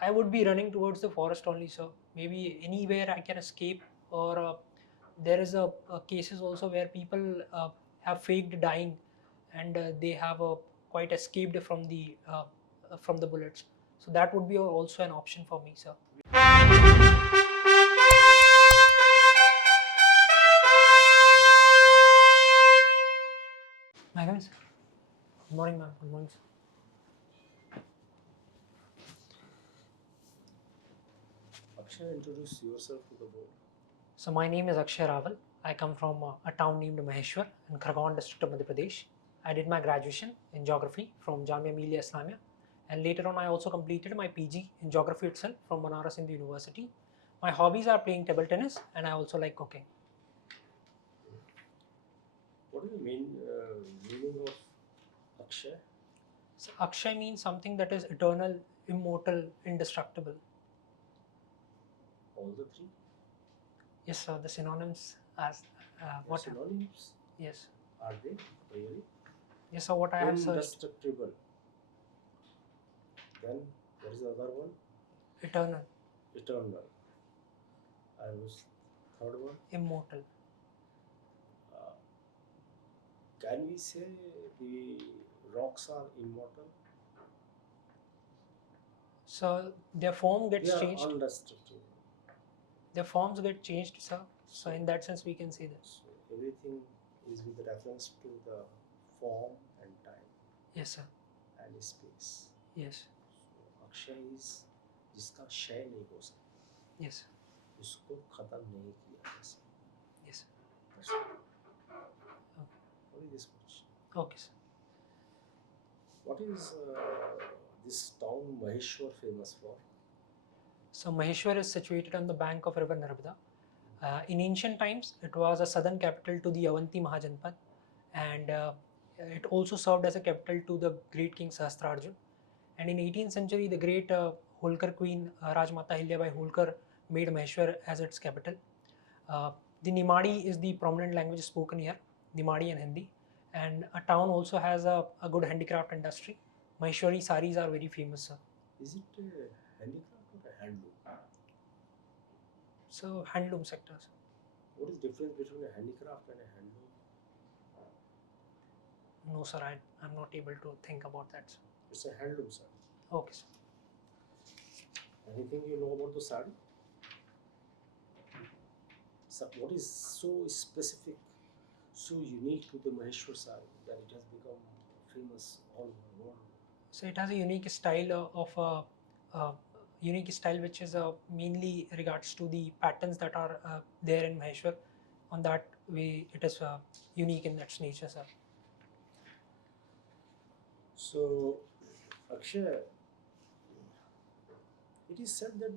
I would be running towards the forest only, sir. Maybe anywhere I can escape, or there is a cases also where people have faked dying, and they have quite escaped from the bullets. So that would be also an option for me, sir. My guys, good morning, ma'am. Good morning, sir. Akshay, introduce yourself to the board. So my name is Akshay Raval. I come from a town named Maheshwar in Khargone district of Madhya Pradesh. I did my graduation in geography from Jamia Millia Islamia, and later on I also completed my PG in geography itself from Banaras Hindu University. My hobbies are playing table tennis, and I also like cooking. What do you meaning of Akshay? So Akshay means something that is eternal, immortal, indestructible. All the three? Yes, sir. The synonyms as what? Synonyms? Yes. Are they really? Yes, sir. What I have searched. Indestructible. Then what is the other one? Eternal. Eternal. I was third one. Immortal. Can we say the rocks are immortal? So their form gets They are changed. indestructible. Their forms get changed, sir. So in that sense, we can say that. So everything is with reference to the form and time. Yes, sir. And space. Yes. So Akshay is जिसका क्षय नहीं हो सकता. Yes. उसको खत्म नहीं किया जा सकता. Yes. That's all. Only this much. Okay, sir. What is this town Maheshwar famous for? So Maheshwar is situated on the bank of river Narmada. In ancient times, it was a southern capital to the Avanti Mahajanpad, and it also served as a capital to the great king Sahasrarjun. And in 18th century, the great Holkar queen Rajmata Ahilyabai Holkar made Maheshwar as its capital. The Nimadi is the prominent language spoken here, Nimadi and Hindi. And a town also has a good handicraft industry. Maheshwari saris are very famous, sir. Is it a handicraft or a handloom? So handloom sectors. What is the difference between a handicraft and a handloom? No, sir, I'm not able to think about that, sir. It's a handloom, sir. Okay, sir. Anything you know about the sari? So what is so specific, so unique to the Maheshwar sari that it has become famous all over the world? So it has a unique style unique style which is mainly regards to the patterns that are there in Maheshwar. On that way, it is unique in its nature, sir. So, Akshay, it is said that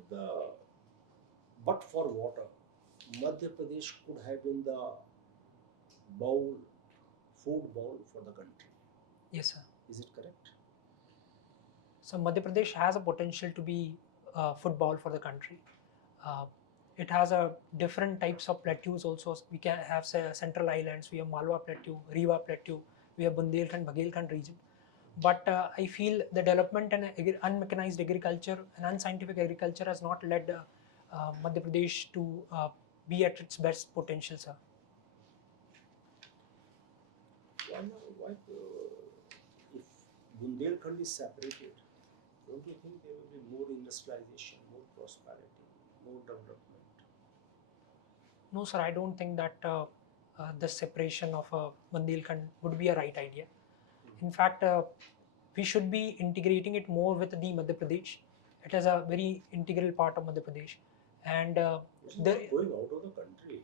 but for water, Madhya Pradesh could have been the food bowl for the country. Yes, sir. Is it correct? So Madhya Pradesh has a potential to be football for the country. It has a different types of plateaus also. We can have central islands. We have Malwa Plateau, Rewa Plateau. We have Bundelkhand, Baghelkhand region. But I feel the development and unmechanized agriculture and unscientific agriculture has not led Madhya Pradesh to be at its best potential, sir. Why if Bundelkhand is separated, don't you think there will be more industrialization, more prosperity, more development? No, sir, I don't think that the separation of Bundelkhand would be a right idea. In fact, we should be integrating it more with the Madhya Pradesh. It is a very integral part of Madhya Pradesh. And going out of the country,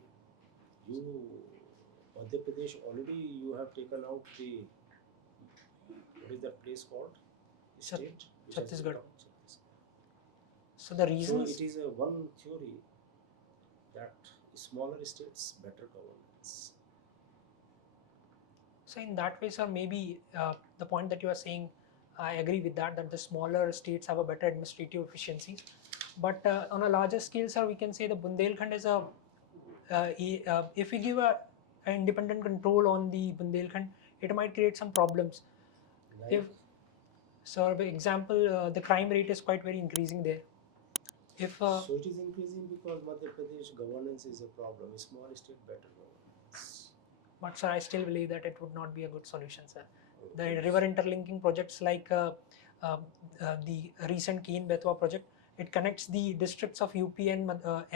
Madhya Pradesh already you have taken out what is that place called? State? Chhattisgarh. So the reason. So it is a one theory that smaller states better governance. So in that way, sir, maybe the point that you are saying, I agree with that the smaller states have a better administrative efficiency. But on a larger scale, sir, we can say the Bundelkhand is if we give an independent control on the Bundelkhand, it might create some problems. So, for example, the crime rate is quite very increasing there. If So it is increasing because Madhya Pradesh governance is a problem. A small state, better governance. but sir, I still believe that it would not be a good solution, sir. The Okay. river interlinking projects like uh, the recent Keen Betwa project, it connects the districts of UP and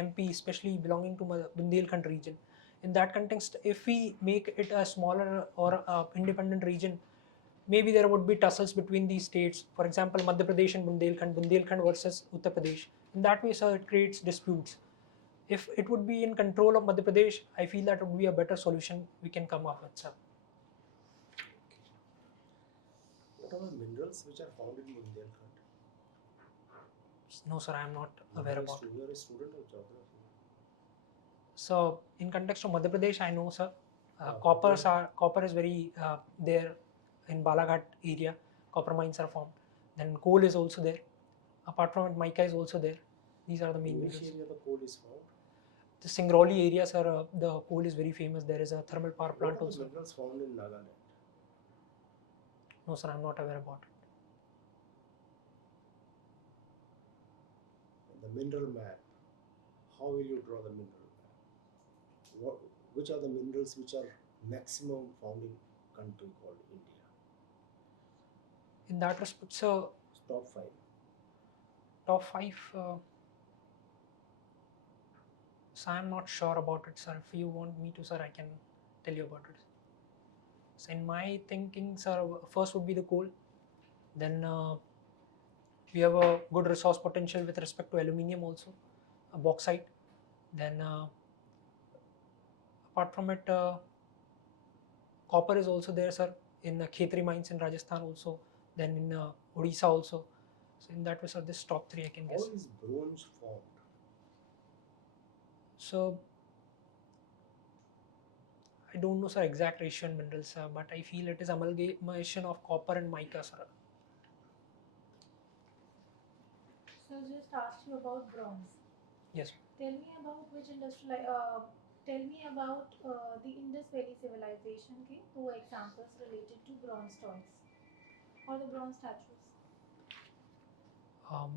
MP, especially belonging to Bundelkhand region. In that context, if we make it a smaller or independent region, maybe there would be tussles between these states. For example, Madhya Pradesh and Bundelkhand versus Uttar Pradesh. In that way, sir, it creates disputes. If it would be in control of Madhya Pradesh, I feel that would be a better solution we can come up with, sir. What are the minerals which are found in Bundelkhand? No, sir, I am not aware about it. You are a student of geography. So, in context of Madhya Pradesh, I know, sir, Yeah. copper is very there in Balaghat area. Copper mines are formed. Then coal is also there. Apart from it, mica is also there. These are the main In which minerals. area the coal is found? The Singrauli area, sir, the coal is very famous. There is a thermal power plant What are the also. minerals found in Nagaland? No, sir, I am not aware about it. The mineral map. How will you draw the mineral map? Which are the minerals which are maximum found in country called India? In that respect, sir, Top 5. top 5. So I'm not sure about it, sir. If you want me to, sir, I can tell you about it. So in my thinking, sir, first would be the coal. Then we have a good resource potential with respect to aluminium also, bauxite. Then apart from it, copper is also there, sir, in Khetri mines in Rajasthan also. Then in Odisha also. So in that way, sir, this top 3 I can How guess. is bronze formed? So I don't know, sir, exact ratio in minerals, sir, but I feel it is amalgamation of copper and mica, sir. So I just asked you about bronze. Yes. Tell me about which industrial. Tell me about the Indus Valley civilization. Okay, 2 examples related to bronze toys or the bronze statues.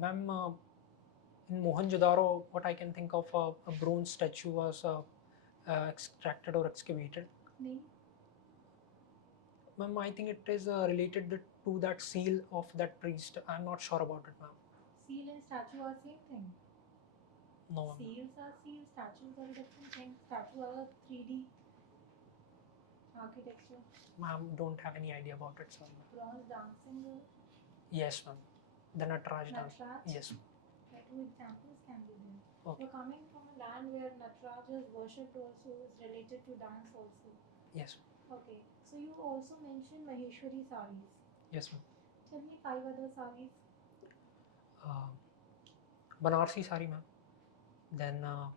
Ma'am, in Mohenjo-daro, what I can think of a bronze statue was extracted or excavated. Name? Ma'am, I think it is related to that seal of that priest. I'm not sure about it, ma'am. Seal and statue are same thing. No, ma'am. Seals are seals. Statues are a different thing. Statue are a 3D architecture. Ma'am, don't have any idea about it, sir. Bronze dancing girl. Yes, ma'am. The Nataraj dance. Nataraj. Yes. Yeah, 2 examples can be there. Okay. You're coming from a land where Nataraj is worshipped also is related to dance also. Yes. Okay, so you also mentioned Maheshwari saris. Yes, ma'am. Tell me 5 other saris. Banarsi sari, ma'am. Then no,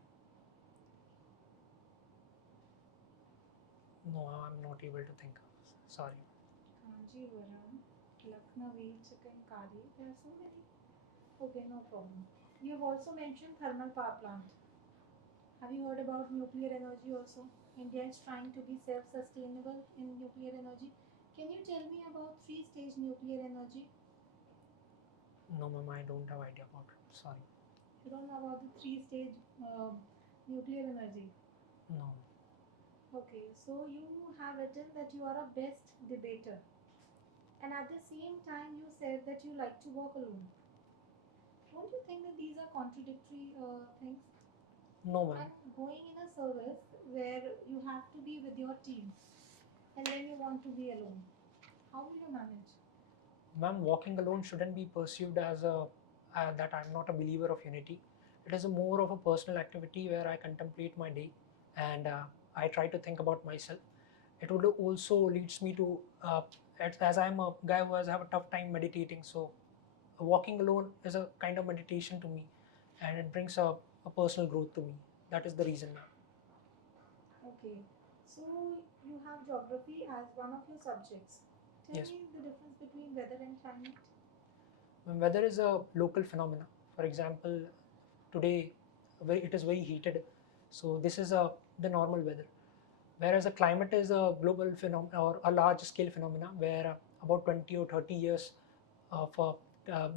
I'm not able to think of. Sorry. Kanjivaram, Lucknowi, Chikankari. There are so many. Okay, no problem. You have also mentioned thermal power plant. Have you heard about nuclear energy also? India is trying to be self-sustainable in nuclear energy. Can you tell me about 3-stage nuclear energy? No, ma'am, I don't have idea about it. Sorry. You don't know about the 3-stage nuclear energy? No. Okay, so you have written that you are a best debater, and at the same time, you said that you like to work alone. Don't you think that these are contradictory things? No, ma'am. And going in a service where you have to be with your team, and then you want to be alone, how will you manage? Ma'am, walking alone shouldn't be perceived as that I'm not a believer of unity. It is a more of a personal activity where I contemplate my day and I try to think about myself. It would also leads me to as I'm a guy who has have a tough time meditating, so walking alone is a kind of meditation to me, and it brings a personal growth to me. That is the reason, ma'am. Okay, so you have geography as one of your subjects. Tell Yes. me the difference between weather and climate. Weather is a local phenomena. For example, today it is very heated, so this is the normal weather. Whereas a climate is a global phenomenon or a large scale phenomena where about 20 or 30 years for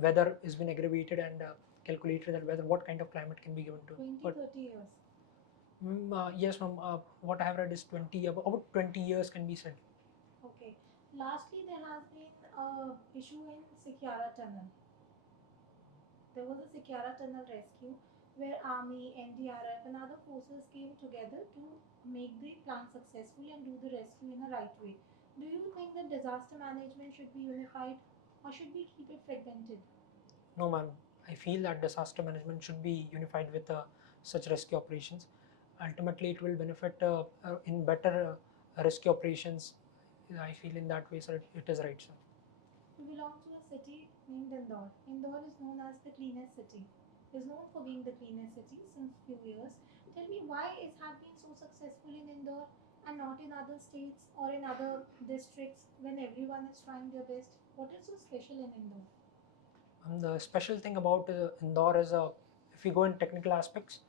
weather has been aggravated and calculated that whether what kind of climate can be given to. 20, But 30 years. yes, ma'am. What I have read is 20 about 20 years can be said. Okay. Lastly, there has been a issue in Sikyara Tunnel. There was a Sikyara Tunnel rescue where Army, NDRF, and other forces came together to make the plan successful and do the rescue in a right way. Do you think that disaster management should be unified or should we keep it fragmented? No, ma'am. I feel that disaster management should be unified with such rescue operations. Ultimately, it will benefit in better rescue operations. I feel in that way, sir, it is right, sir. You belong to a city named Indore. Indore is known as the cleanest city. Is known for being the cleanest city since few years. Tell me why it has been so successful in Indore and not in other states or in other districts when everyone is trying their best. What is so special in Indore? The special thing about Indore is, if we go in technical aspects,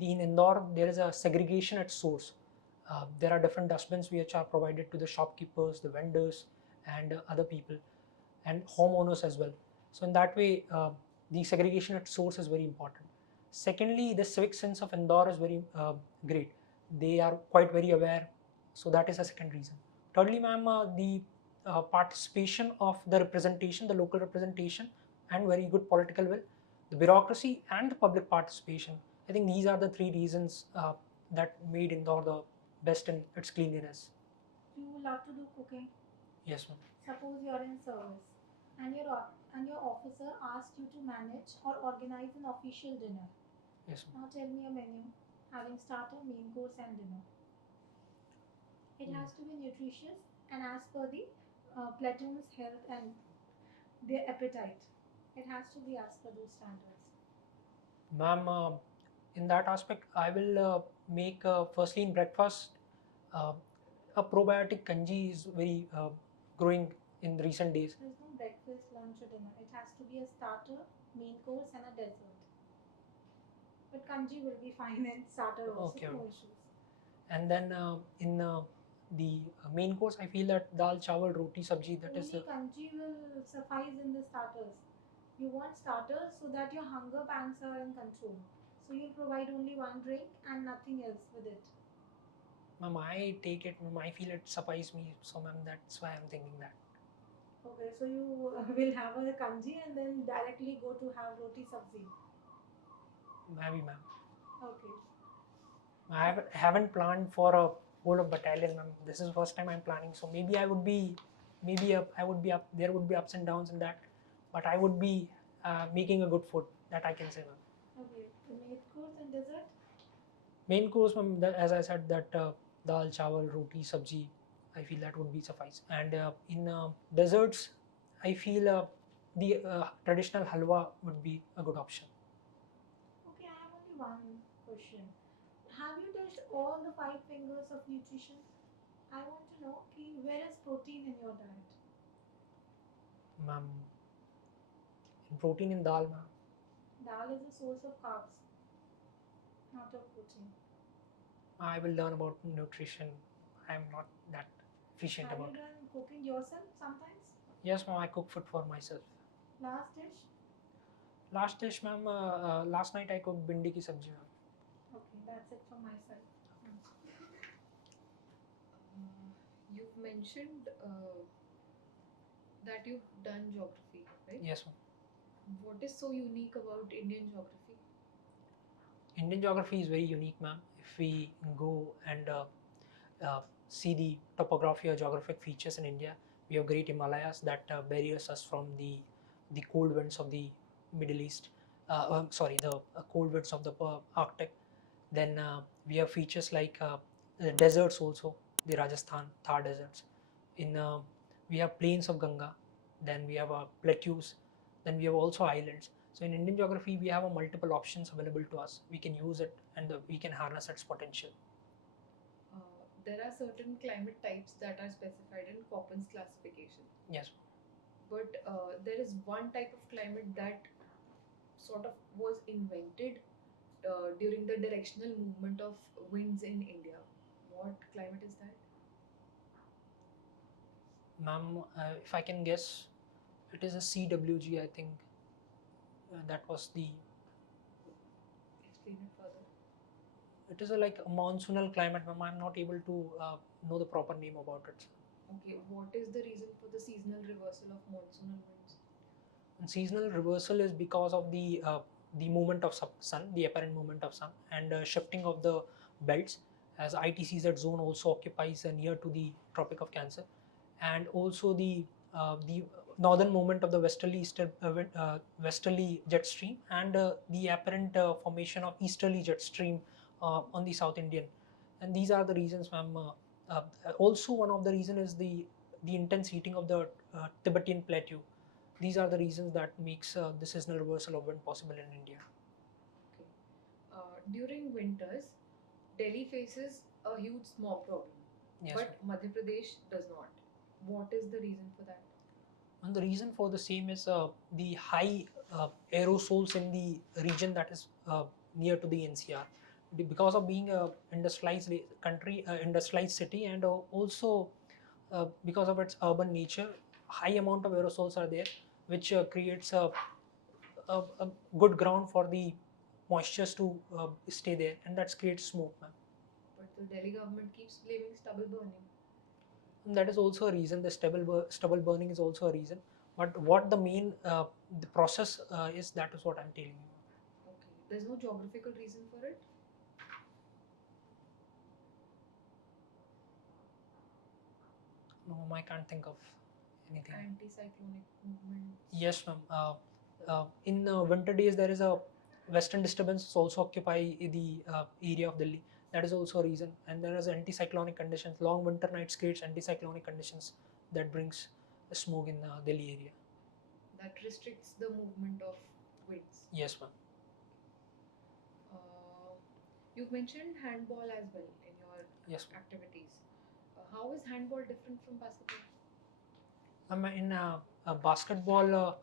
in Indore there is a segregation at source. There are different dustbins which are provided to the shopkeepers, the vendors, and other people, and homeowners as well. So in that way, the segregation at source is very important. Secondly, the civic sense of Indore is very great. They are quite very aware, so that is a second reason. Thirdly, ma'am, the participation of the representation, the local representation, and very good political will, the bureaucracy, and the public participation. I think these are the three reasons that made Indore the best in its cleanliness. You love to do cooking. Yes, ma'am. Suppose you are in service and your officer asked you to manage or organize an official dinner. Yes, ma'am. Now tell me a menu having starter, main course, and dinner. It has to be nutritious and as per the platoon's health and their appetite. It has to be as per those standards. Ma'am, in that aspect, I will make firstly in breakfast uh, a probiotic kanji is very growing in recent days. There is no breakfast, lunch, or dinner. It has to be a starter, main course, and a dessert. But kanji will be fine in starter also, Okay. no issues. And then in the main course, I feel that dal, chawal, roti, sabji, that is Only kanji will suffice in the starters. You want starters so that your hunger pangs are in control. So you'll provide only one drink and nothing else with it. ma'am, I take it, ma'am, I feel it suffice me. So, ma'am, that's why I'm thinking that. Okay, so you will have a kanji and then directly go to have roti sabzi. Maybe, ma'am. Okay. Haven't planned for a whole of battalion, ma'am. This is first time I'm planning, so maybe I would be, maybe I would be up. There would be ups and downs in that, but I would be making a good food. That I can say, ma'am. Okay. The main course and dessert? Main course, ma'am, as I said, that dal, chawal, roti, sabji, I feel that would be suffice. And in desserts, I feel the traditional halwa would be a good option. Okay, I have only one question. Have you touched all the five fingers of nutrition? I want to know where is protein in your diet? Ma'am, in protein in dal, ma'am. Dal is a source of carbs, not of protein. I will learn about nutrition. I am not that efficient Have about you it. done cooking yourself sometimes? Yes, ma'am, I cook food for myself. Last dish? Last dish, ma'am, last night I cooked bindi ki sabji, ma'am. Okay, that's it from my side. You've mentioned that you've done geography, right? Yes, ma'am. What is so unique about Indian geography? Indian geography is very unique, ma'am. If we go and see the topography or geographic features in India, we have great Himalayas that barriers us from the cold winds of the Middle East. Sorry, the cold winds of the Arctic. Then we have features like the deserts also, the Rajasthan Thar deserts. In we have plains of Ganga. Then we have plateaus. Then we have also islands. So in Indian geography, we have multiple options available to us. We can use it and we can harness its potential. There are certain climate types that are specified in Köppen's classification. Yes. But there is one type of climate that sort of was invented during the directional movement of winds in India. What climate is that? Ma'am, if I can guess, It is a CWG, I think. That was the. Explain it further. It is a like a monsoonal climate, ma'am. I'm not able to know the proper name about it. Okay, what is the reason for the seasonal reversal of monsoonal winds? And seasonal reversal is because of the movement of sun, the apparent movement of sun, and shifting of the belts, as ITCZ zone also occupies near to the Tropic of Cancer, and also the northern movement of the westerly jet stream, and the apparent formation of easterly jet stream on the South Indian, and these are the reasons, ma'am. Also, one of the reason is the intense heating of the Tibetan plateau. These are the reasons that makes the seasonal reversal of wind possible in India. Okay. During winters, Delhi faces a huge smog problem, Yes, but Madhya Pradesh does not. What is the reason for that? and the reason for the same is the high aerosols in the region that is near to the NCR. Because of being a industrialized country, industrialized city, and also because of its urban nature, high amount of aerosols are there, which creates a good ground for the moistures to stay there, and that creates smoke, ma'am. But the Delhi government keeps blaming stubble burning. And that is also a reason. The stubble burning is also a reason. But what the main the process is, that is what I'm telling you. Okay, there's no geographical reason for it. No, I can't think of anything. Anticyclonic movements. Yes, ma'am. In winter days, there is a western disturbance also occupy the area of Delhi. That is also a reason. And there is anticyclonic conditions. Long winter nights creates anticyclonic conditions that brings smoke in Delhi area. That restricts the movement of winds. Yes, ma'am. You've mentioned handball as well in your Yes, ma'am. activities. How is handball different from basketball? In basketball,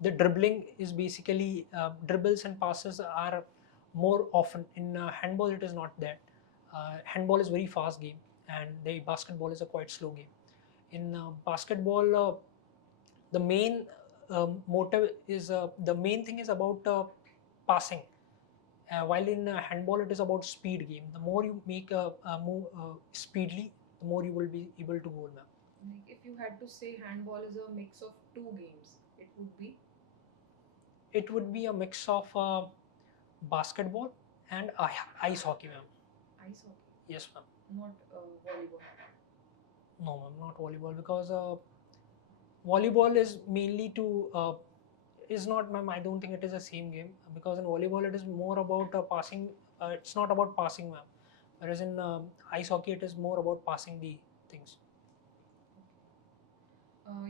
the dribbling is basically dribbles and passes are more often. In handball, it is not that. Handball is very fast game, and the basketball is a quite slow game. In basketball, the main motive is the main thing is about passing. While in handball, it is about speed game. The more you make a move speedily, the more you will be able to goal, ma'am. Like if you had to say handball is a mix of two games, it would be It would be a mix of basketball and ice hockey, ma'am. ice hockey, Yes, ma'am. not volleyball. No, ma'am, not volleyball, because volleyball is mainly to is not, ma'am. I don't think it is the same game, because in volleyball it is more about passing. It's not about passing, ma'am. Whereas in ice hockey, it is more about passing the things.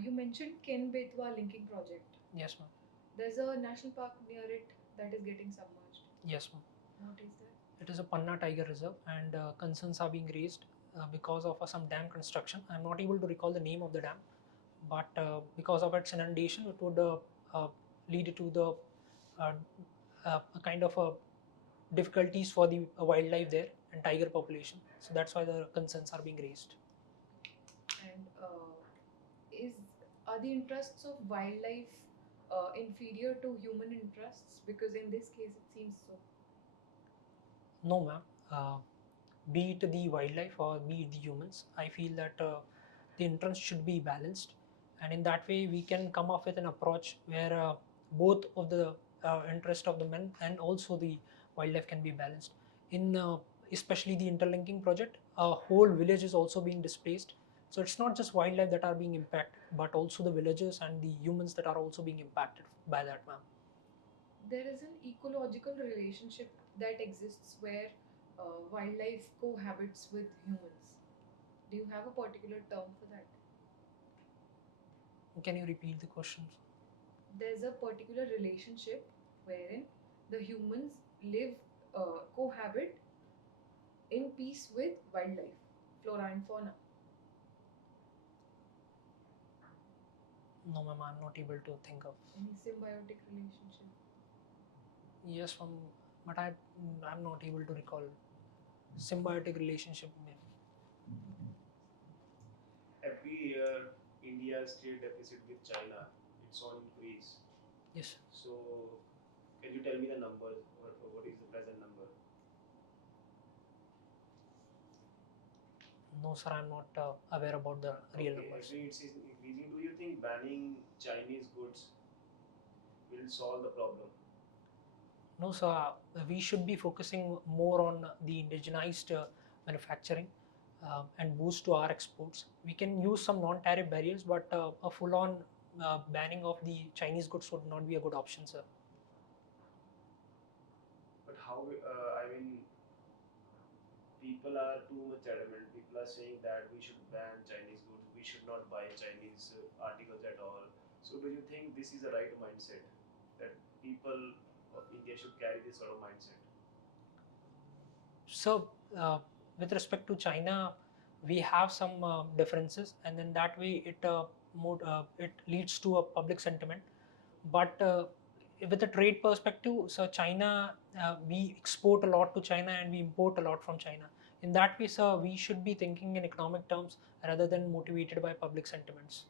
You mentioned Ken Betwa linking project. Yes, ma'am. There's a national park near it that is getting submerged. Yes, ma'am. What is that? It is a Panna Tiger Reserve, and concerns are being raised because of some dam construction. I'm not able to recall the name of the dam, but because of its inundation, it would lead to the a kind of difficulties for the wildlife there and tiger population. So that's why the concerns are being raised. And is are the interests of wildlife inferior to human interests? Because in this case, it seems so. No, ma'am. Be it the wildlife or be it the humans, I feel that the interest should be balanced, and in that way, we can come up with an approach where both of the interest of the men and also the wildlife can be balanced. In especially the interlinking project, a whole village is also being displaced. So it's not just wildlife that are being impacted, but also the villagers and the humans that are also being impacted by that, ma'am. There is an ecological relationship that exists where wildlife cohabits with humans. Do you have a particular term for that? Can you repeat the questions? There's a particular relationship wherein the humans live, cohabit in peace with wildlife, flora and fauna. No, ma'am, I'm not able to think of. Any symbiotic relationship. Yes, ma'am, but I'm not able to recall symbiotic relationship, ma'am. Every year, India's trade deficit with China it's on increase. Yes. So can you tell me the numbers, or what is the present number? No, sir, I'm not aware about the real Okay, numbers. actually it's increasing. Do you think banning Chinese goods will solve the problem? No, sir, we should be focusing more on the indigenized manufacturing and boost to our exports. We can use some non-tariff barriers, but a full-on banning of the Chinese goods would not be a good option, sir. But how? I mean, people are too much adamant. People are saying that we should ban Chinese goods. We should not buy Chinese articles at all. So, do you think this is the right mindset, that people of India should carry this sort of mindset? So, with respect to China, we have some differences, and then that way it leads to a public sentiment. But with a trade perspective, so China, we export a lot to China and we import a lot from China. In that way, sir, we should be thinking in economic terms rather than motivated by public sentiments.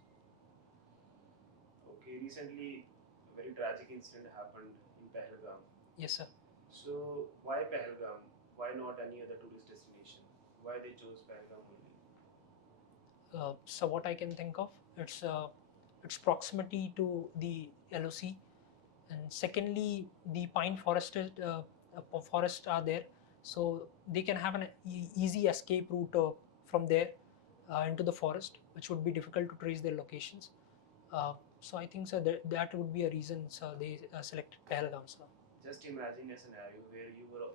Okay, recently a very tragic incident happened in Pahalgam. Yes, sir. So, why Pahalgam? Why not any other tourist destination? Why they chose Pahalgam only? So what I can think of, its proximity to the LOC, and secondly, the pine forests are there, so they can have an easy escape route from there into the forest, which would be difficult to trace their locations. So I think, sir, that would be a reason, sir, they selected Pahalgam, sir. Just imagine a scenario where you were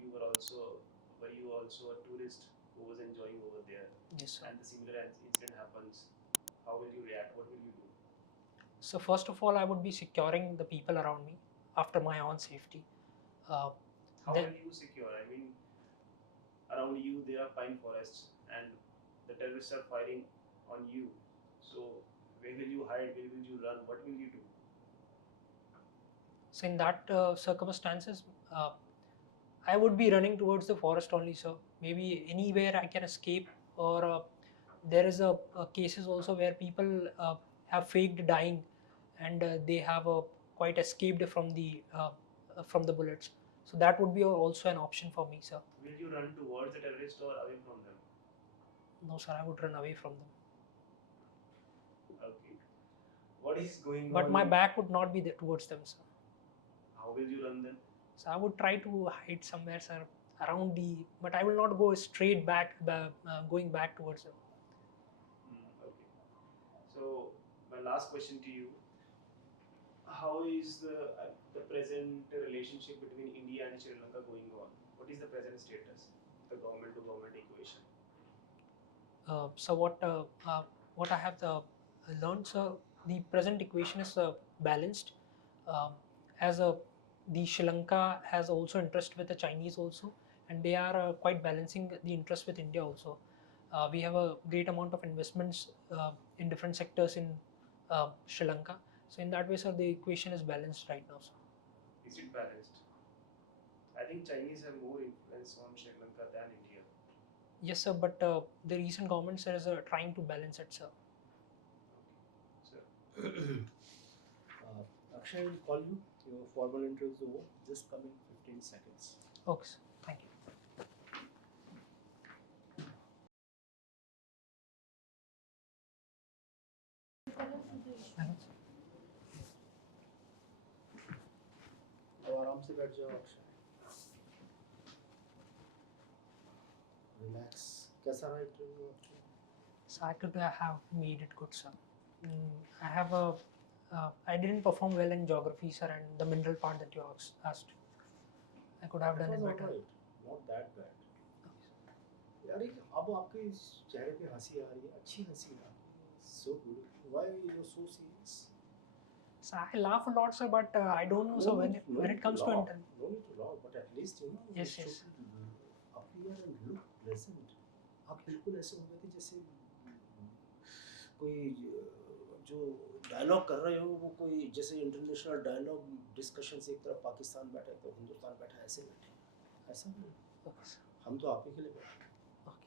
you also a tourist who was enjoying over there, Yes, sir. and the similar incident happens. How will you react? What will you do? So first of all, I would be securing the people around me after my own safety. Uh, How then, will you secure? I mean, around you there are pine forests, and the terrorists are firing on you. So where will you hide? Where will you run? What will you do? so in that circumstances, I would be running towards the forest only, sir. Maybe anywhere I can escape, or there is a cases also where people have faked dying, and they have quite escaped from the bullets. So that would be also an option for me, sir. Will you run towards the terrorist or away from them? No, sir, I would run away from them. Okay. What is going But on? my back would not be there towards them, sir. How will you run then? So I would try to hide somewhere, sir, around but I will not go straight back, going back towards them. Okay. So my last question to you: how is the present relationship between India and Sri Lanka going on? What is the present status? The government to government equation. So what I have learned, sir, the present equation is balanced. Um, as the Sri Lanka has also interest with the Chinese also, and they are quite balancing the interest with India also. We have a great amount of investments in different sectors in Sri Lanka. So in that way, sir, the equation is balanced right now, sir. Is it balanced? I think Chinese have more influence on Sri Lanka than India. Yes, sir, but the recent government, sir, is trying to balance it, sir. Okay. So, Akshay will call you. Your formal interview is over. Just come in 15 seconds. Okay, sir. Thank you. Thank you, sir. अब आराम से बैठ जाओ Akshay. Relax. कैसा रहा interview Akshay? So I could have made it good, sir. I didn't perform well in geography, sir, and the mineral part that you asked. I could have done it better. Alright. Not that bad. यार ये अब आपके चेहरे पे हंसी आ रही है, अच्छी हंसी आ रही है. So good. Why you so serious? So I laugh a lot, sir, but I don't know. So when it comes to laugh. inter- No need to laugh, but at least you know. Yes, you yes. should appear and look pleasant. आप बिल्कुल ऐसे हो गए थे जैसे कोई जो dialogue कर रहे हो वो कोई जैसे इंटरनेशनल डायलॉग डिस्कशन से एक तरफ पाकिस्तान बैठा है तो हिंदुस्तान बैठा है, ऐसे बैठे ऐसा नहीं. Okay, sir. हम तो आप ही के लिए बैठे. Okay.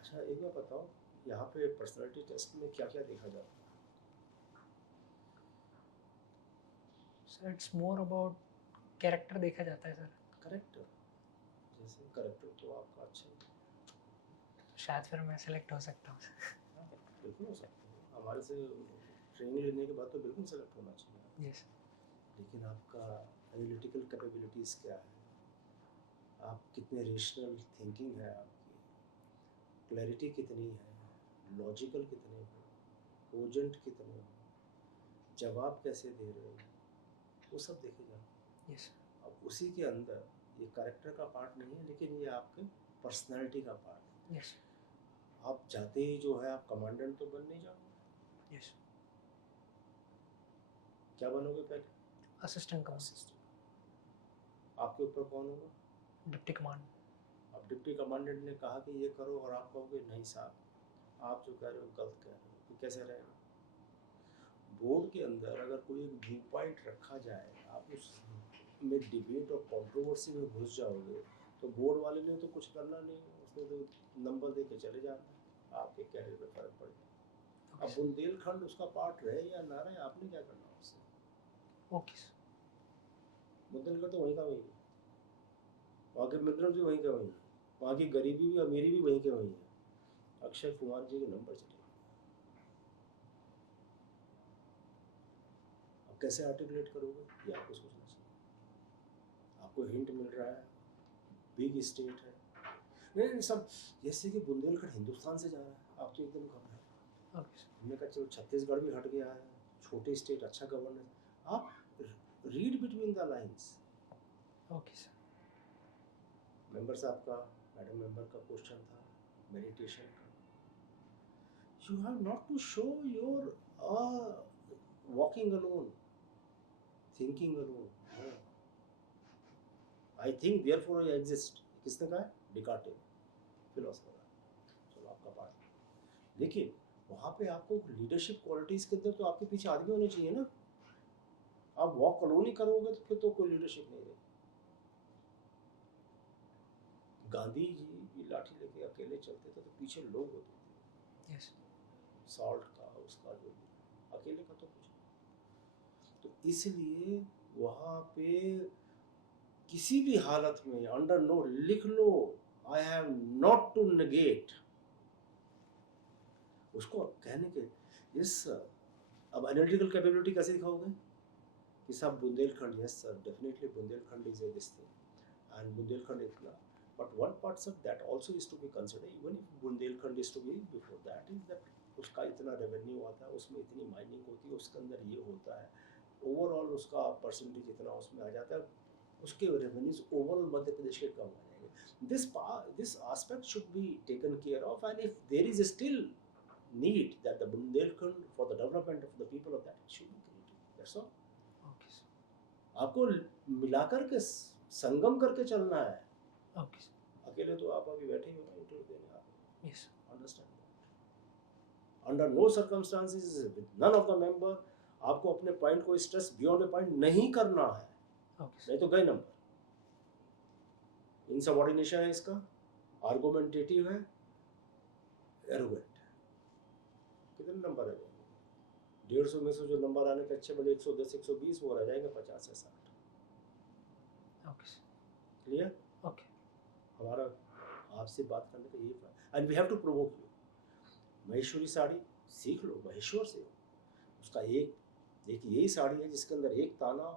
अच्छा एक बार बताओ यहाँ पे पर्सनालिटी टेस्ट में क्या क्या देखा जाता है? Sir it's more about character देखा जाता है सर, करेक्टर, जैसे करेक्टर तो आपका अच्छा है, शायद फिर मैं सेलेक्ट हो सकता हूँ। हाँ, बिल्कुल हो सकता है, हमारे से ट्रेनिंग लेने के बाद तो बिल्कुल सेलेक्ट होना चाहिए। यस लेकिन आपका एनालिटिकल कैपेबिलिटीज़ क्या है, आप कितने रेशनल थिंकिंग है, आपकी क्लैरिटी कितनी है, लॉजिकल कितने हो, कोजेंट कितने हो, जवाब कैसे दे रहे हो, वो सब देखे जाते यस हैं। अब उसी के अंदर ये कैरेक्टर का पार्ट नहीं है, लेकिन ये आपके पर्सनैलिटी का पार्ट है। यस आप जाते ही जो है आप कमांडेंट तो बन नहीं जाओगे, यस क्या बनोगे पहले? Assistant command, assistant. आपके ऊपर कौन होगा? Deputy command. अब डिप्टी कमांडेंट ने कहा कि ये करो और आप कहोगे नहीं साहब आप जो कह रहे हो गलत कह रहे हो, तो कैसे रहेगा? बोर्ड के अंदर अगर कोई एक व्यू पॉइंट रखा जाए, आप उस में डिबेट और कंट्रोवर्सी में घुस जाओगे तो बोर्ड वाले ने तो कुछ करना नहीं है, उसने तो नंबर दे के चले जाना है, आपके कैरियर में फर्क पड़ जाए। अब बुंदेलखंड उसका पार्ट रहे या ना रहे, आपने क्या करना उससे? ओके सर, बुंदेलखंड तो वहीं का वहीं है, वहाँ के मिनरल भी वहीं के वहीं है, वहाँ की गरीबी भी अमीरी भी वहीं के वहीं है। अक्षय कुमार जी के नंबर चले, अब कैसे आर्टिकुलेट करोगे, ये आपको सोचना चाहिए। आपको हिंट मिल रहा है, बिग स्टेट है, नहीं सब, जैसे कि बुंदेलखंड हिंदुस्तान से जा रहा है, आप तो एकदम घबराए। ओके सर, हमने कहा चलो छत्तीसगढ़ भी हट गया है, छोटे स्टेट, अच्छा गवर्नेंस, आप read between the lines. Okay sir, member साहब का, मैडम मेंबर का क्वेश्चन था मेडिटेशन का, you have not to show your walking alone, thinking alone, I think therefore I exist, किसने कहा? Descartes, philosopher. चलो आपका पार्ट, लेकिन वहाँ पे आपको लीडरशिप क्वालिटीज के अंदर तो आपके पीछे आदमी होने चाहिए ना। आप वॉक अलोन ही करोगे तो फिर तो कोई लीडरशिप नहीं रहेगी। गांधी जी भी लाठी लेके अकेले चलते थे तो पीछे लोग होते थे, यस सॉल्ट का उसका जो भी, अकेले का तो कुछ नहीं। तो इसलिए वहाँ पे किसी भी हालत में अंडर नो लिख लो, I have not to negate, उसको कहने के यस सर। अब एनालिटिकल कैपेबिलिटी कैसे दिखाओगे कि साहब Bundelkhand, yes sir definitely Bundelkhand is a this thing and Bundelkhand इतना, but one part of that also is to be considered, even if Bundelkhand is to be before that is that उसका इतना revenue आता है, उसमें इतनी माइनिंग होती है, उसके अंदर ये होता है, ओवरऑल उसका परसेंटेज इतना उसमें आ जाता है, उसके रेवेन्यूज ओवरऑल मध्य प्रदेश के कम आ जाएंगे। This aspect should be taken care of, and if there is still need that the Bundelkhand for the development of the people of that should be created. That's all. Okay sir, आपको मिलाकर के संगम करके चलना है, okay sir, अकेले तो आप अभी बैठे ही हो ना इंटरव्यू देने, आप yes understand. Under no circumstances with none of the member आपको अपने पॉइंट को स्ट्रेस बियॉन्ड ए पॉइंट नहीं करना है, ओके सर, नहीं तो गए नंबर। इनसबऑर्डिनेशन है इसका, आर्गुमेंटेटिव है, एरोगेंट। कितने नंबर है? 150 में से जो नंबर आने के अच्छे भले 110 120 वो रह जाएंगे 50 से 60। Okay sir, clear? ओके, हमारा आपसे बात करने का यही फायदा, and we have to provoke you. Maheshwari sari सीख लो, महेश्वर से उसका एक देखिए, यही साड़ी है जिसके अंदर एक ताना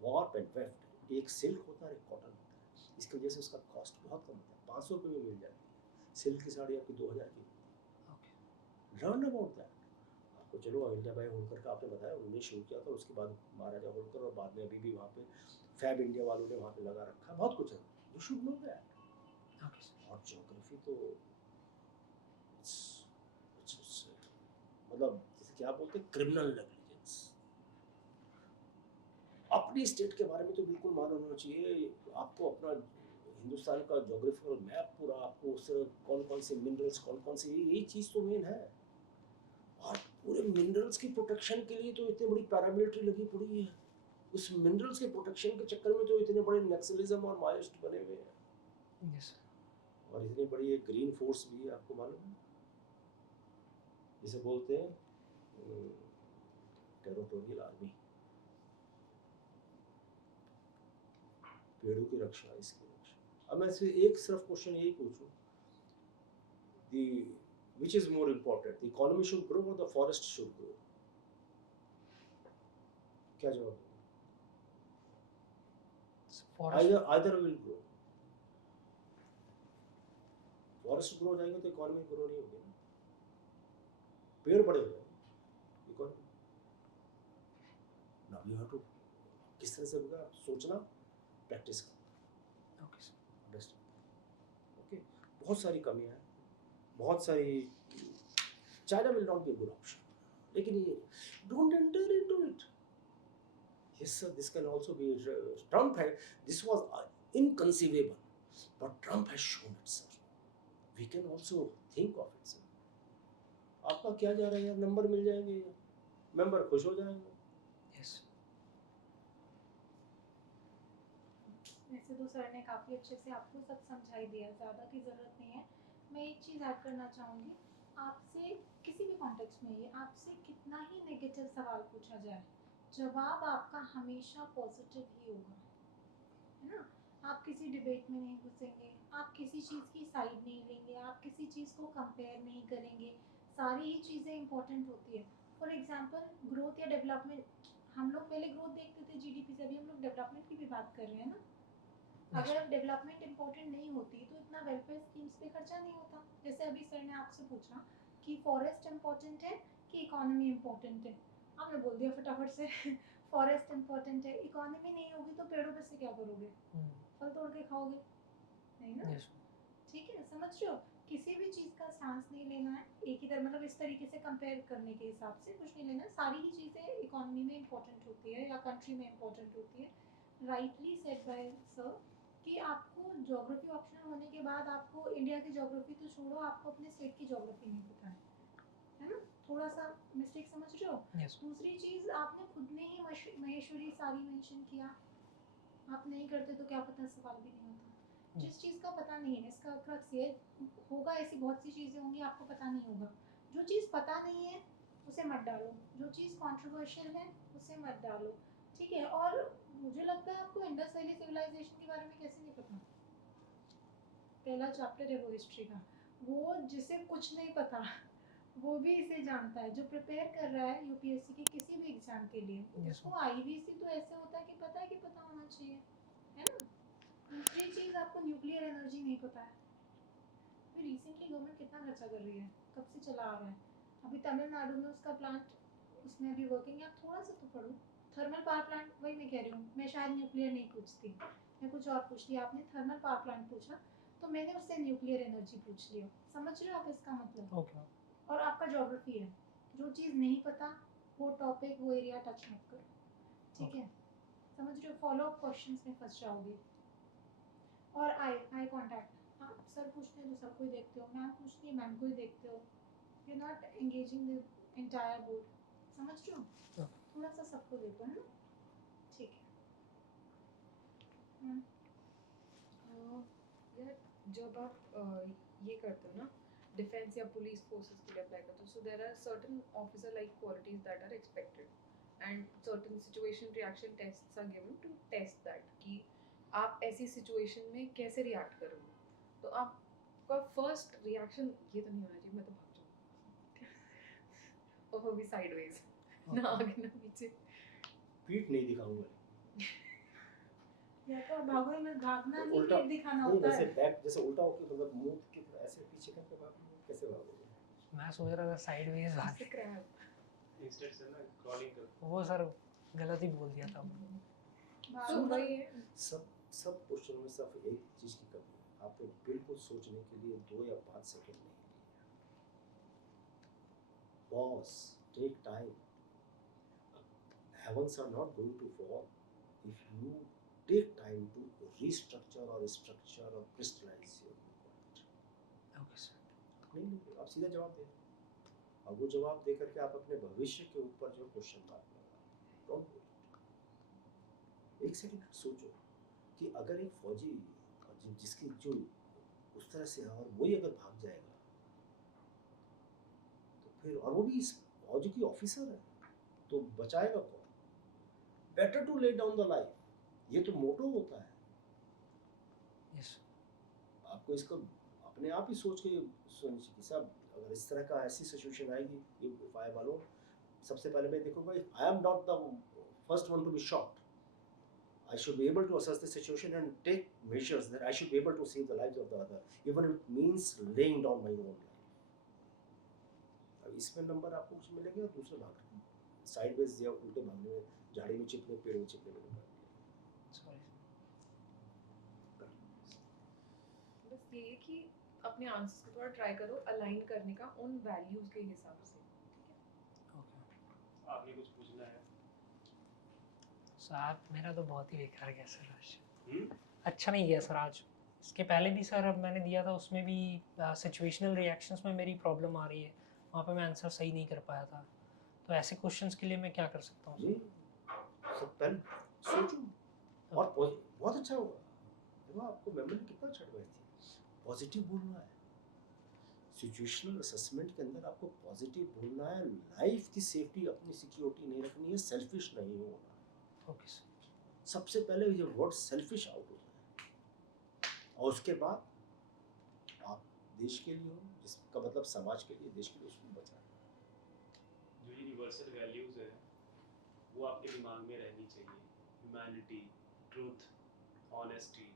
वॉर्प एंड वेफ्ट, एक सिल्क होता है, एक कॉटन होता है, इसकी वजह से उसका कॉस्ट बहुत कम होता है, 500 रुपये में मिल जाती है। सिल्क की साड़ी आपकी 2000 की। Okay, learn about that. आपको चलो अहिल्या बाई होलकर का आपने बताया, उन्होंने शुरू किया था, उसके बाद महाराजा होलकर, और बाद में अभी भी वहाँ पे फैब इंडिया वालों ने वहाँ पे लगा रखा, बहुत कुछ है, you should know that. Okay sir, और ज्योग्राफी तो मतलब जैसे क्या बोलते हैं, क्रिमिनल नेग्लिजेंस। अपनी स्टेट के बारे में तो बिल्कुल मालूम होना चाहिए आपको, अपना हिंदुस्तान का ज्योग्राफिकल मैप पूरा, आपको उससे कौन कौन से मिनरल्स, कौन कौन से, यही चीज़ तो मेन है। और पूरे मिनरल्स की प्रोटेक्शन के लिए तो इतनी बड़ी पैरामिलिट्री लगी पड़ी है, उस मिनरल्स के प्रोटेक्शन के चक्कर में तो इतने बड़े नक्सलिज्म और माओइस्ट बने हुए हैं, यस और इतनी बड़ी एक ग्रीन फोर्स भी है, आपको मालूम है? जिसे बोलते हैं टेरिटोरियल आर्मी, पेड़ों की रक्षा, इसकी रक्षा। अब मैं से एक सिर्फ क्वेश्चन यही पूछूं, दी which is more important, the economy should grow or the forest should grow? क्या जवाब दोगे? Forest, either will grow. Forest grow हो जाएगा तो इकोनॉमी ग्रो नहीं होगी ना, पेड़ बड़े हो जाएंगे, economy. Now you have to किस तरह से होगा सोचना, प्रैक्टिस करना, okay, sir. अंडरस्टैंड। ओके, बहुत सारी कमियां हैं, बहुत सारी, China will not be good option, लेकिन ये don't enter into it. Yes sir, this can also be, Trump है, this was inconceivable, but Trump has shown it sir, we can also think of it sir. आपका क्या जा रहा है यार, number मिल जाएंगे, मेंबर खुश हो जाएंगे। Yes. वैसे तो सर ने काफ़ी अच्छे से आपको सब समझाई दिया, ज़्यादा की ज़रूरत नहीं है। मैं एक चीज़ ऐड करना चाहूँगी, आपसे किसी भी कॉन्टेक्स्ट में ये आपसे कितना ही नेगेटिव सवाल पूछा जाए, जवाब आपका हमेशा पॉजिटिव ही होगा, है ना। आप किसी डिबेट में नहीं घुसेंगे, आप किसी चीज़ की साइड नहीं लेंगे, आप किसी चीज़ को कंपेयर नहीं करेंगे, सारी ही चीज़ें इंपॉर्टेंट होती है। फॉर एग्जांपल ग्रोथ या डेवलपमेंट, हम लोग पहले ग्रोथ देखते थे जीडीपी से, अभी हम लोग डेवलपमेंट की भी बात कर रहे हैं ना। Yes. अगर डेवलपमेंट इंपॉर्टेंट नहीं होती तो इतना वेलफेयर स्कीम्स पे खर्चा नहीं होता। जैसे अभी सर ने आपसे पूछा कि फॉरेस्ट इंपॉर्टेंट है कि इकोनॉमी इंपॉर्टेंट है, आपने बोल दिया फटाफट से फॉरेस्ट इंपॉर्टेंट है। इकोनॉमी नहीं होगी तो पेड़ों पे से क्या करोगे, फल तोड़ के खाओगे, नहीं ना। Yes. ठीक है, समझ रहे हो। किसी भी चीज़ का स्टांस नहीं लेना है एक ही तरह, मतलब इस तरीके से कंपेयर करने के हिसाब से कुछ नहीं लेना। सारी ही चीज़ें इकोनॉमी में इंपॉर्टेंट होती है या कंट्री में इंपॉर्टेंट होती है। राइटली सेड बाय सर कि आपको ज्योग्राफी ऑप्शनल होने के बाद आपको इंडिया की ज्योग्राफी तो छोड़ो, आपको अपने स्टेट की ज्योग्राफी नहीं पता है ना। थोड़ा सा मिस्टेक समझ रहे हो। Yes. दूसरी चीज़, आपने खुद ने ही महेश्वरी सारी मेंशन किया, आप नहीं करते तो क्या पता सवाल भी नहीं होता। जिस चीज़ का पता नहीं है, इसका क्रक्स ये होगा, ऐसी बहुत सी चीज़ें होंगी आपको पता नहीं होगा। जो चीज़ पता नहीं है उसे मत डालो, जो चीज़ कंट्रोवर्शियल है उसे मत डालो, ठीक है। और मुझे लगता है आपको इंडस वैली सिविलाइजेशन के बारे में कैसे नहीं पता, पहला चैप्टर है वो हिस्ट्री का, वो जिसे कुछ नहीं पता वो भी इसे जानता है, जो प्रिपेयर कर रहा है यूपीएससी के किसी भी एग्जाम के लिए। Yes, उसको आईवीसी तो ऐसे होता है कि पता है कि पता होना चाहिए, है ना। दूसरी चीज़, आपको न्यूक्लियर एनर्जी नहीं पता है। अभी रिसेंटली गवर्नमेंट कितना खर्चा कर रही है, कब से चला आ रहा है। अभी तमिलनाडु में उसका प्लांट, उसमें अभी वर्किंग है। आप थोड़ा सा तो पढ़ो, थर्मल पावर प्लांट, वही मैं कह रही हूँ। मैं शायद न्यूक्लियर नहीं पूछती, मैं कुछ और पूछती। आपने थर्मल पावर प्लांट पूछा तो मैंने उससे न्यूक्लियर एनर्जी पूछ लिया, समझ रहे हो आप इसका मतलब। Okay. और आपका ज्योग्राफी है, जो चीज़ नहीं पता वो टॉपिक वो एरिया टच मत करो, ठीक है। समझ रहे हो, फॉलो अप क्वेश्चंस में फंस जाओगे। और आई कांटेक्ट, आप सर पूछते हैं तो सबको ही देखते हो, मैम पूछती है मैम को ही देखते हो, you not engaging the entire board, समझ रहे हो। हाँ. थोड़ा सा सबको देखो, है ना, ठीक है। यार जब आप ये करते हो ना, डिफेंस या पुलिस फोर्सेस के लिए अप्लाई करते हो, so there are certain officer like qualities that are expected and certain situation reaction tests are given to test that कि आप ऐसी सिचुएशन में कैसे रिएक्ट करोगे। तो आपका फर्स्ट रिएक्शन ये तो नहीं होना चाहिए मैं तो भाग जाऊँ, और वो भी साइडवेज, ना आगे ना पीछे। पीठ नहीं दिखाऊंगा, या तो भागो में भागना ही उल्टा पीठ दिखाना नहीं, होता वैसे है। बैक जैसे उल्टा होके, मतलब मुंह की तरह ऐसे पीछे करके भागोगे, कैसे भागोगे। मैं सोच रहा था साइडवेज भाग, जैसे क्रैब। इंस्टेड से ना क्रॉलिंग कर। वो सर गलत ही बोल दिया था। तो भागो वही है, सब क्वेश्चन में सिर्फ एक चीज की कमी है, आपने बिल्कुल सोचने के लिए 2 या 5 सेकंड नहीं लिए। Pause, take time. Heavens are not going to fall if you take time to restructure or structure or crystallize your point. Okay, sir. नहीं नहीं, आप सीधा जवाब दे, और वो जवाब दे करके आप अपने भविष्य के ऊपर जो क्वेश्चन मार्क लगा, डोंट डू इट। एक सेकंड सोचो कि अगर एक फौजी जिसकी जो उस तरह से है और वही अगर भाग जाएगा तो फिर और वो भी इस फौज की ऑफिसर है, तो बचाएगा कौन? Better to lay down the life, ये तो मोटो होता है। यस आपको इसको अपने आप ही सोच के सोचना चाहिए कि साहब अगर इस तरह का ऐसी सिचुएशन आएगी, इफ आई एम अलोन, सबसे पहले मैं देखूंगा if I am not the first one to be shot, I should be able to assess the situation and take measures that I should be able to save the lives of the other, even if it means laying down my own life. अब इसमें number आपको कुछ मिलेंगे और दूसरे भाग sideways या उल्टे भागने में, झाड़ी में चिपने, पेड़ में चिपने में नंबर सॉरी बस ये है कि अपने आंसर्स को थोड़ा ट्राई करो अलाइन करने का उन वैल्यूज के हिसाब से, ठीक है? ओके आपने कुछ पूछना है? सर आज मेरा तो बहुत ही बेकार गया सर आज। हम्म? अच्छा नहीं गया सर आज। इसके पहले भी सर अब मैंने दिया था, उसमें भी सिचुएशनल रिएक्शंस में मेरी प्रॉब्लम आ रही है, वहाँ पे मैं आंसर सही नहीं कर पाया था। तो ऐसे क्वेश्चंस के लिए मैं क्या कर सकता हूँ नहीं, सब पहले सोचो और बहुत अच्छा होगा। देखो आपको मेमोरी कितना चढ़ गई थी, पॉजिटिव बोलना है। सिचुएशनल असेसमेंट के अंदर आपको पॉजिटिव बोलना है, लाइफ की सेफ्टी, अपनी सिक्योरिटी नहीं रखनी है, सेल्फिश नहीं होना। ओके सर सबसे पहले ये वर्ड सेल्फिश आउट हो जाए, और उसके बाद आप देश के लिए हो, जिसका मतलब समाज के लिए, देश के लिए, उसको बचाएं। जो यूनिवर्सल वैल्यूज है वो आपके दिमाग में रहनी चाहिए। Humanity, truth, honesty,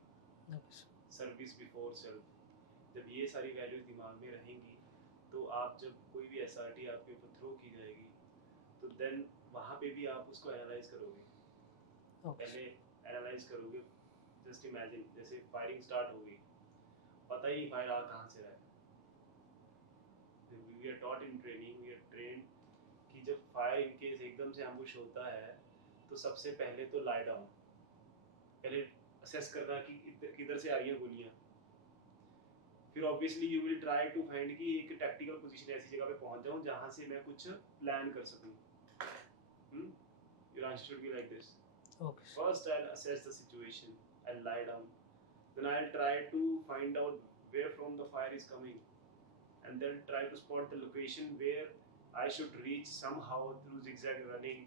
okay sir service before self. जब ये सारी वैल्यूज दिमाग में रहेंगी तो आप जब कोई भी एसआरटी आपके ऊपर थ्रो की जाएगी तो देन वहाँ पे भी आप उसको एनालाइज करोगे। ओके पहले एनालाइज करोगे। जस्ट इमेजिन जैसे फायरिंग स्टार्ट हो गई, पता ही फायर आ कहाँ से रहा है। We are taught in training, we are train कि जब फायर इन केस एकदम से एम्बुश होता है तो सबसे पहले तो लाई डाउन, पहले असेस करना कि किधर से आ रही हैं गोलियां। फिर obviously you will try to find कि एक टैक्टिकल पोजीशन ऐसी जगह पे पहुंच जाऊं जहां से मैं कुछ प्लान कर सकूं। Your answer should be like this. Okay sir First, I'll assess the situation. I'll lie down. Then I'll try to find out where from the fire is coming, and then try to spot the location where I should reach somehow through zigzag running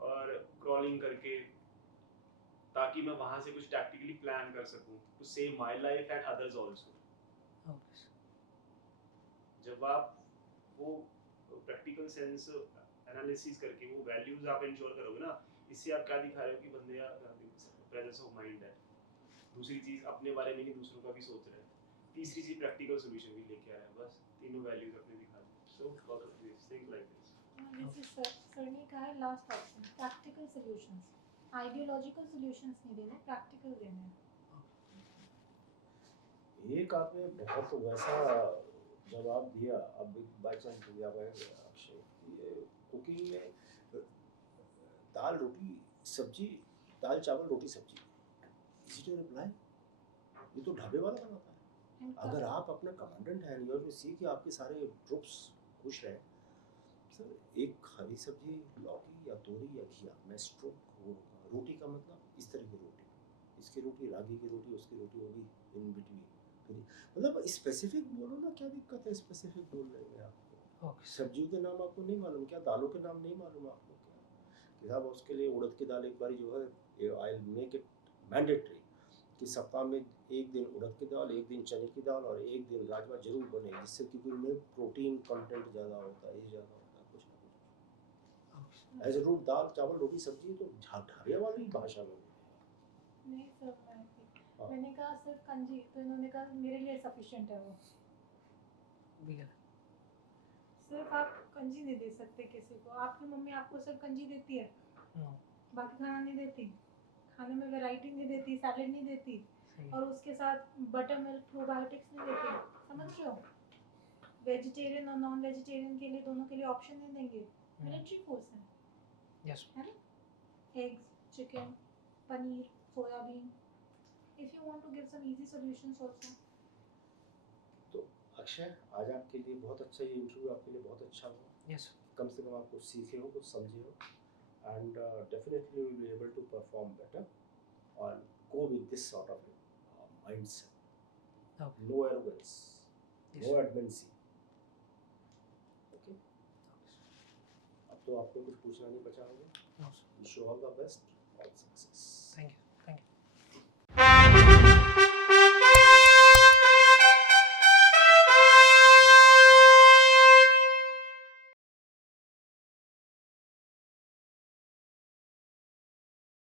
or crawling करके, ताकि मैं वहाँ से कुछ tactically plan कर सकूँ to save my life and others also. Okay sir जब आप वो प्रैक्टिकल सेंस एनालिसिस करके वो वैल्यूज आप इंश्योर करोगे ना, इससे आप क्या दिखा रहे हो कि बंदे का प्रेजेंस ऑफ माइंड है। दूसरी चीज अपने बारे में नहीं दूसरों का भी सोच रहे हैं। तीसरी चीज प्रैक्टिकल सॉल्यूशन भी लेके आया है। बस तीनों वैल्यूज अपने दिखा दी। So think like this. जैसे सर ने कहा है last option practical solutions, ideological solutions नहीं देने, प्रैक्टिकल देने हैं। एक आपने बहुत वैसा जवाब दिया, अब बाई चांस दिया हुआ है अक्षय, ये कुकिंग में दाल रोटी सब्जी, दाल चावल रोटी सब्जी, इसी टू रिप्लाई, ये तो ढाबे वाला बनाता है। अगर आप अपना कमांडेंट हैं, यू हैव टू सी कि आपके सारे ट्रुप्स खुश रहे। सर एक हरी सब्जी, लौकी या तोरी या घिया, मैं स्ट्रोक होगा। रोटी का मतलब इस तरह की रोटी, इसकी रोटी, रागी की रोटी, उसकी रोटी होगी इन बिटवीन। मतलब स्पेसिफिक बोलो ना, क्या दिक्कत है स्पेसिफिक बोलने में आपको? ओके सर सब्जियों के नाम आपको नहीं मालूम क्या? दालों के नाम नहीं मालूम आपको क्या? कि साहब उसके लिए उड़द की दाल एक बार जो है, I will make it mandatory कि सप्ताह में एक दिन उड़द की दाल, एक दिन चने की दाल और एक दिन राजमा जरूर बने, जिससे क्योंकि उनमें प्रोटीन कंटेंट ज़्यादा होता है, ये ज़्यादा होता है, कुछ ना कुछ। Okay sir as a rule dal chawal roti सब्जी तो ढाबे वाली भाषा में। नहीं सर हाँ। मैंने कहा सिर्फ कंजी, तो इन्होंने कहा मेरे लिए सफिशिएंट है वो। बिगल सिर्फ आप कंजी नहीं दे सकते किसी को। आपकी मम्मी आपको सिर्फ कंजी देती है, नो बाकी खाना नहीं देती, खाने में वैरायटी नहीं देती, सैलेड नहीं देती, सही और उसके साथ बटर मिल्क प्रोबायोटिक्स नहीं देती। समझ रहे हो? वेजिटेरियन और नॉन वेजिटेरियन के लिए दोनों के लिए ऑप्शन नहीं देंगे। मिलिट्री फोर्स है, यस है ना? Eggs, chicken, paneer, soybean. If you want to give some easy solutions also. तो अक्षय, आज आपके लिए बहुत अच्छा, ये इंटरव्यू आपके लिए बहुत अच्छा हुआ। यस कम से कम आप कुछ सीखे हो, कुछ समझे हो, and definitely you will be able to perform better or go with this sort of mindset. Okay No arrogance, Yes. no advancy. Okay. तो आपको कुछ पूछना नहीं बचा होगा. No, sir. Wish you all the best, all success. Thank you.